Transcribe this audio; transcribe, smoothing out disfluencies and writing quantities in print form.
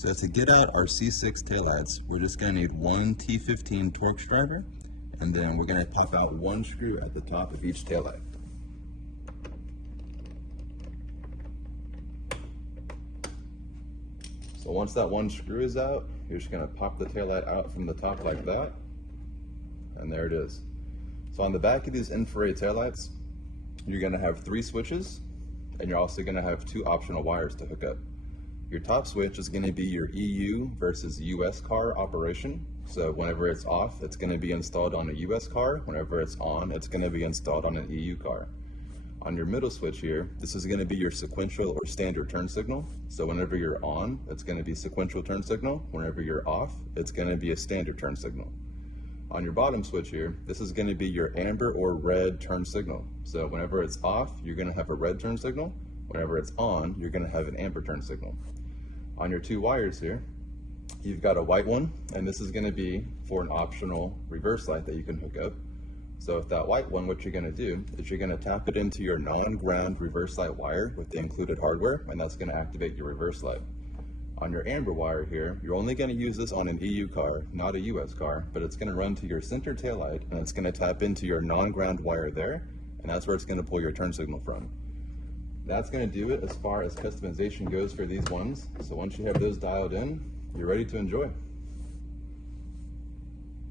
So to get out our C6 taillights, we're just going to need one T15 Torx driver, and then we're going to pop out one screw at the top of each taillight. So once that one screw is out, you're just going to pop the taillight out from the top like that, and there it is. So on the back of these InfiRai taillights, you're going to have 3 switches, and you're also going to have 2 optional wires to hook up. Your top switch is going to be your EU versus US car operation. So whenever it's off, it's going to be installed on a US car. Whenever it's on, it's going to be installed on an EU car. On your middle switch here, this is going to be your sequential or standard turn signal. So whenever you're on, it's going to be sequential turn signal. Whenever you're off, it's going to be a standard turn signal. On your bottom switch here, this is going to be your amber or red turn signal. So whenever it's off, you're going to have a red turn signal. Whenever it's on, you're going to have an amber turn signal. On your 2 wires here, you've got a white one, and this is going to be for an optional reverse light that you can hook up. So with that white one, what you're going to do is you're going to tap it into your non-ground reverse light wire with the included hardware, and that's going to activate your reverse light. On your amber wire here, you're only going to use this on an EU car, not a US car, but it's going to run to your center taillight, and it's going to tap into your non-ground wire there, and that's where it's going to pull your turn signal from. That's going to do it as far as customization goes for these ones. So once you have those dialed in, you're ready to enjoy.